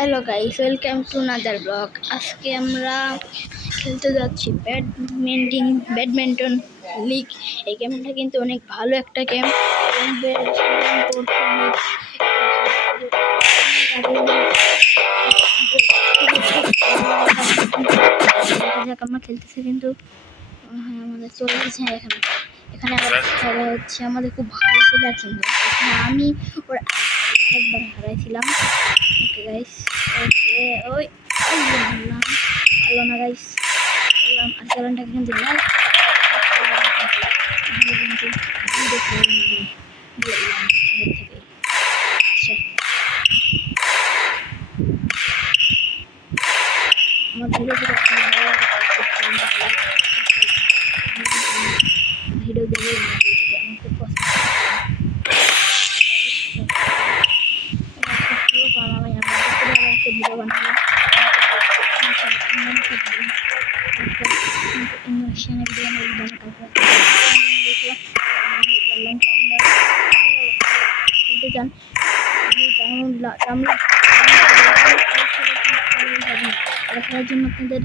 Hello guys, welcome to another blog. আজকে আমরা খেলতে যাচ্ছি ব্যাডমিন্টন লিগ। এই গেমটা কিন্তু অনেক ভালো একটা গেম। আমরা খেলতেছি কিন্তু আমাদের চলে গেছে এখানে এখানে হচ্ছে আমাদের খুব ভালো প্লেয়ার, কিন্তু আমি ওর আরেকবার হারাইছিলাম। ওকে গাইস, ওকে ওই হারলাম পারলো না গাইস, বললাম আর চ্যালেঞ্জটা কিন্তু লাইক আমার ভিডিও ভিডিও দেখে আমার খুব পছন্দ। ভিডিও বানাবো দেখার জন্য আপনাদের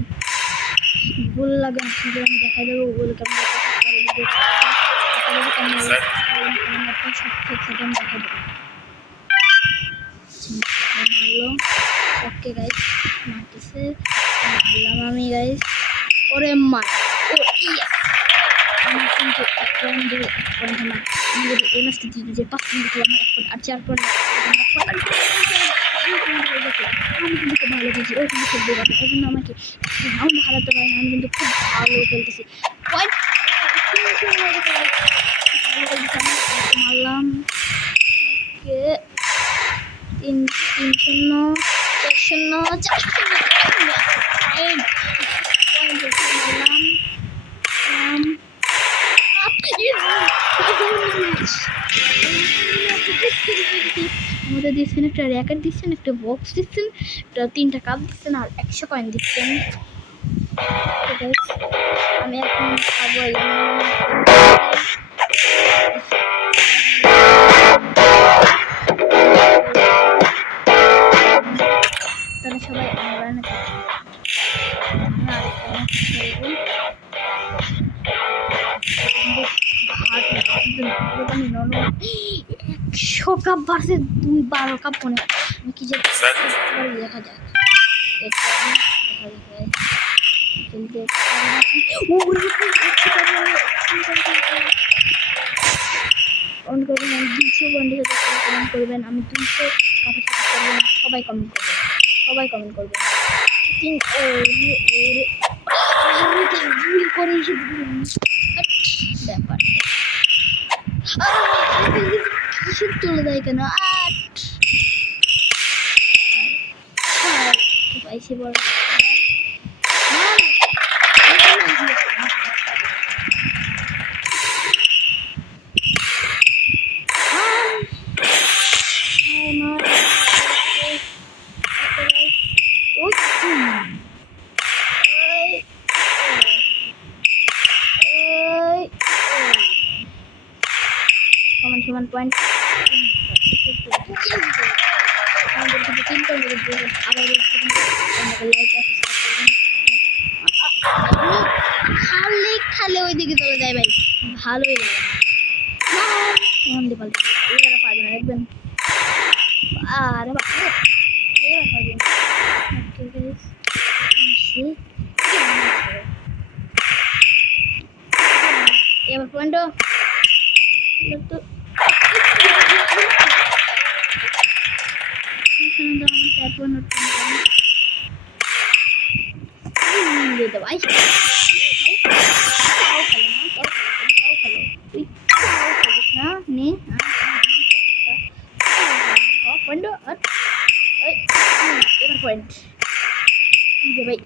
গোল লাগে, আপনাদের আমি দেখা দেবো গোল কেমন দেখা দেবো। ওকে গাইস, মারতেছে মারলাম আমি গাইস, ওরে মার ও ইয়েস। আমার কিন্তু আমি যদি এই ম্যাচটা জিতে যে 5 মিনিট আমার এখন আর 4 পয়েন্ট আমি কিন্তু খুব ভালো খেলছি। ওই কিন্তু খেলতে পারে, এই জন্য আমাকে আমি হারাতে পারি না। আমি কিন্তু খুব ভালো খেলতেছি, মারলাম। ওকে 3-0 4-0 আমাদের দিচ্ছেন একটা র্যাকেট, দিচ্ছেন একটা বক্স, দিচ্ছেন একটা 3টা কাপ, দিচ্ছেন আর 100 কয়েন দিচ্ছেন। আমি এখন খাবো তাহলে সবাই অনলাইনে থাকবে। 100 কাপ বাড়ছে, 12 কাপ মনে আমি কি যে দেখা যাক। করবেন আমি 200 কাপের সাথে করবেন, সবাই কমেন্ট করবেন, সবাই কমেন্ট করবেন। ভুল করে ব্যাপার কিসের চলে যায় কেন পাইছি বল সমান পয়েন্ট খালে ওই দিকে চলে যায় ভাই, ভালোই লাগে না। এবারে পারবে না দেখবেন, আরে এবার পয়েন্ট ভাই পয়েন্ট ভাই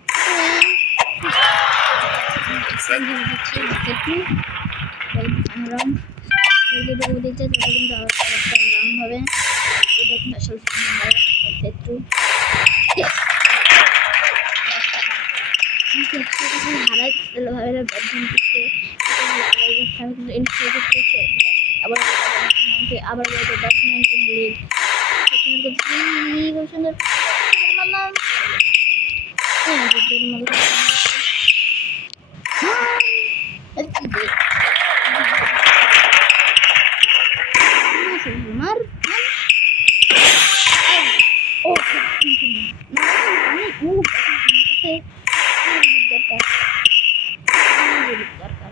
রাউন্ড হবে হারাই আবার ব্যাডমিন্টন লিগ সুন্দর করলাম এই যুদ্ধের মধ্যে মার ও আমি দরকার দরকার